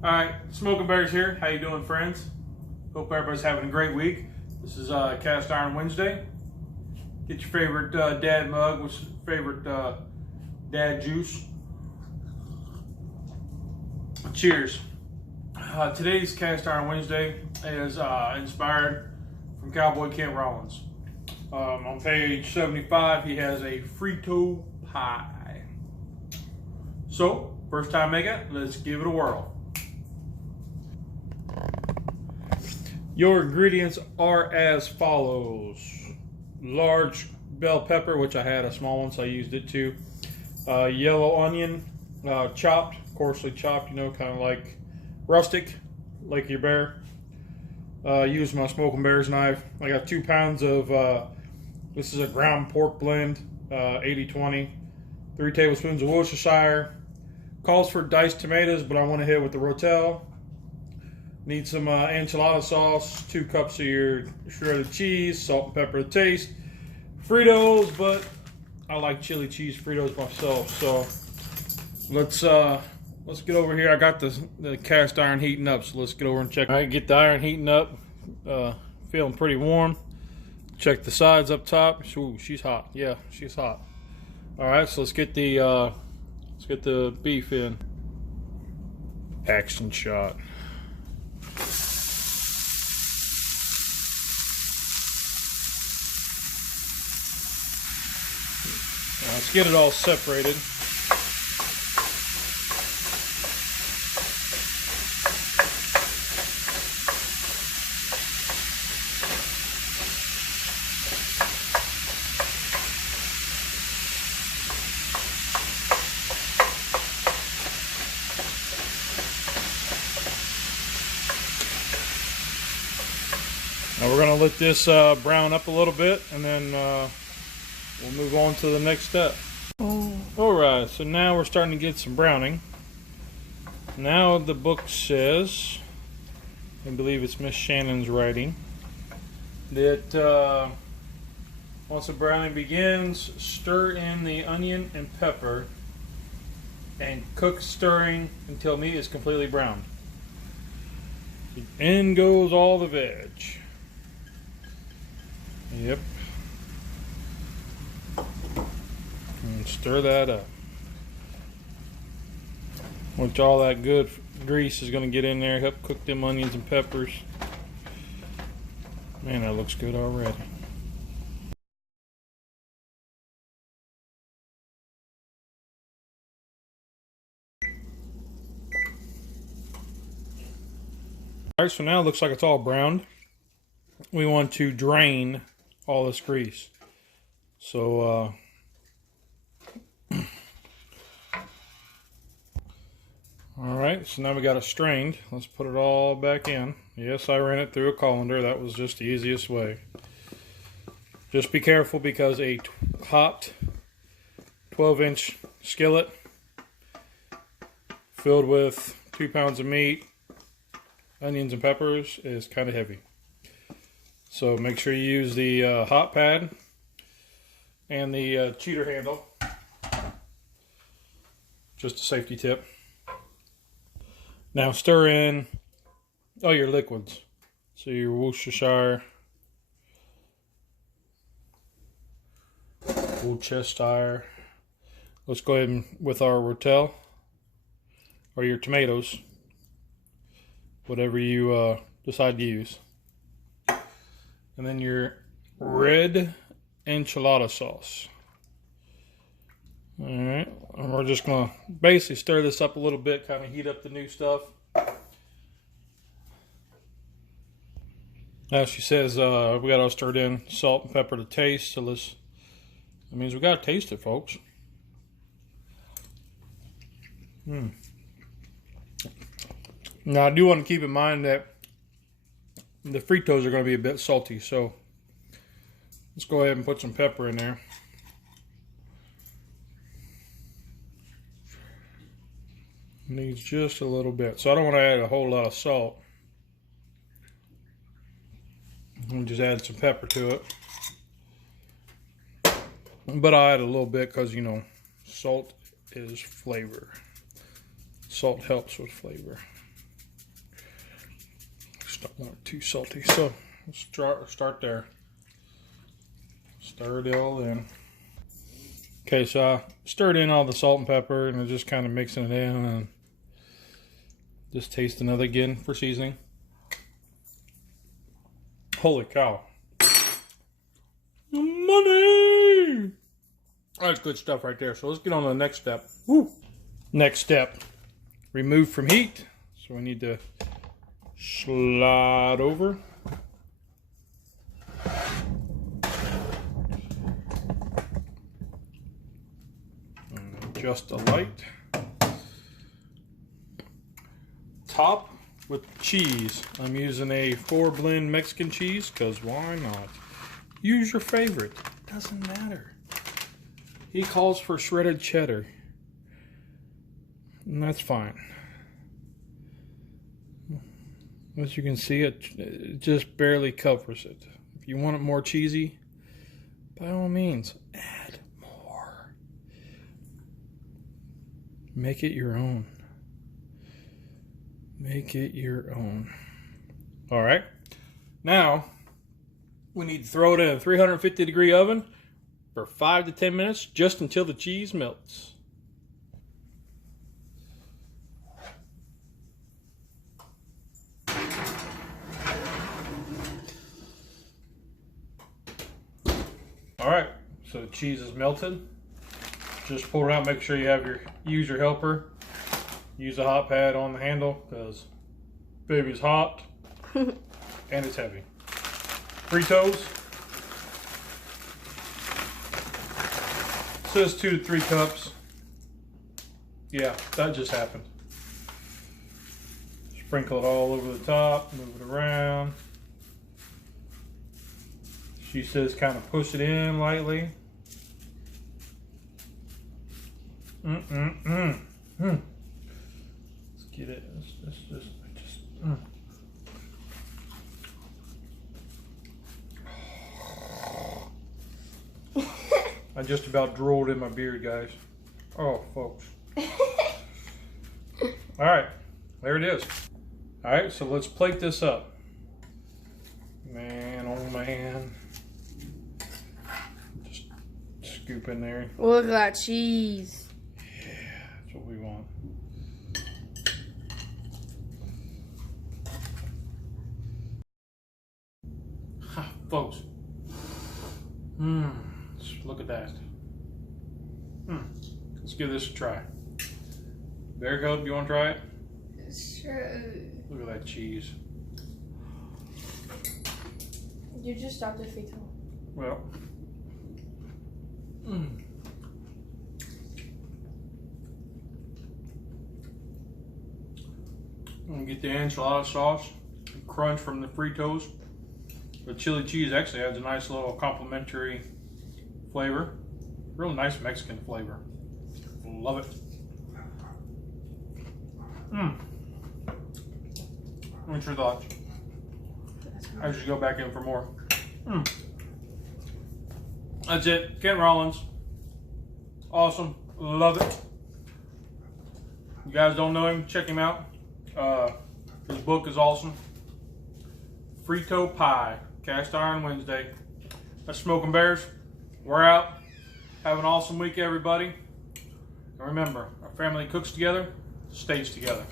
All right, Smoking Bears here. How you doing, friends? Hope everybody's having a great week. This is Cast Iron Wednesday. Get your favorite dad mug with your favorite dad juice. Cheers. Today's Cast Iron Wednesday is inspired from Cowboy Kent Rollins. On page 75, he has a Frito pie. So, first time making it, let's give it a whirl. Your ingredients are as follows. Large bell pepper, which I had a small one, so I used it too. Yellow onion, chopped, coarsely chopped, kind of like rustic, like your bear. Use my Smoking Bears knife. I got 2 pounds of, this is a ground pork blend, 80-20. 3 tablespoons of Worcestershire. Calls for diced tomatoes, but I went ahead with the Rotel. Need some enchilada sauce, 2 cups of your shredded cheese, salt and pepper to taste. Fritos, but I like chili cheese Fritos myself. So let's get over here. I got the cast iron heating up, so let's get over and check. All right, get the iron heating up. Feeling pretty warm. Check the sides up top. Ooh, she's hot. Yeah, she's hot. All right, so let's get the beef in. Action shot. Let's get it all separated. Now we're going to let this brown up a little bit, and then we'll move on to the next step. Alright, so now we're starting to get some browning. Now the book says, I believe it's Miss Shannon's writing, that once the browning begins, stir in the onion and pepper and cook stirring until meat is completely browned. In goes all the veg. Yep. And stir that up. Which all that good grease is going to get in there, help cook them onions and peppers. Man, that looks good already. Alright, so now it looks like it's all browned. We want to drain all this grease. So, alright, so now we got it strained. Let's put it all back in. Yes, I ran it through a colander. That was just the easiest way. Just be careful because a hot 12-inch skillet filled with 2 pounds of meat, onions and peppers is kind of heavy. So make sure you use the hot pad and the cheater handle. Just a safety tip. Now stir in all your liquids. So your Worcestershire, Worcestershire. Let's go ahead and with our Rotel or your tomatoes, whatever you decide to use. And then your red enchilada sauce. Alright, and we're just going to basically stir this up a little bit, kind of heat up the new stuff. Now she says we got all stirred in, salt and pepper to taste, so that means we got to taste it, folks. Now I do want to keep in mind that the Fritos are going to be a bit salty, so let's go ahead and put some pepper in there. Needs just a little bit, so I don't want to add a whole lot of salt. I'm just add some pepper to it, but I'll add a little bit because, you know, salt is flavor. Salt helps with flavor. Just don't want it too salty. So let's start there. Stir it all in. Okay, so I stirred in all the salt and pepper and I'm just kind of mixing it in and just tasting it again for seasoning. Holy cow. Money! That's good stuff right there. So let's get on to the next step. Woo. Next step. Remove from heat. So we need to slide over. Just a light. Top with cheese. I'm using a 4-blend Mexican cheese because why not? Use your favorite. It doesn't matter. He calls for shredded cheddar. And that's fine. As you can see, it just barely covers it. If you want it more cheesy, by all means, add more. Make it your own. Make it your own. All right. Now, we need to throw it in a 350-degree oven for 5 to 10 minutes, just until the cheese melts. All right, so the cheese is melted. Just pull it out, make sure you have use your helper. Use a hot pad on the handle because baby's hot and it's heavy. Fritos. Says 2 to 3 cups. Yeah, that just happened. Sprinkle it all over the top, move it around. She says kind of push it in lightly. Let's get it. Let's just. I just about drooled in my beard, guys. Oh, folks. All right, there it is. All right, so let's plate this up. Man, oh man. Just scoop in there. Look at that cheese. Yeah, that's what we want. Folks. Look at that. Let's give this a try. Bear Cub, you want to try it? Sure. Look at that cheese. You just stopped at Frito. Well. I'm going to get the enchilada sauce, the crunch from the Fritos. The chili cheese actually adds a nice little complimentary flavor. Real nice Mexican flavor. Love it. What's your thoughts? I should go back in for more. That's it. Kent Rollins. Awesome. Love it. You guys don't know him? Check him out. His book is awesome. Frito Pie. Cast Iron Wednesday. That's Smoking Bears. We're out. Have an awesome week, everybody. And remember, our family cooks together, stays together.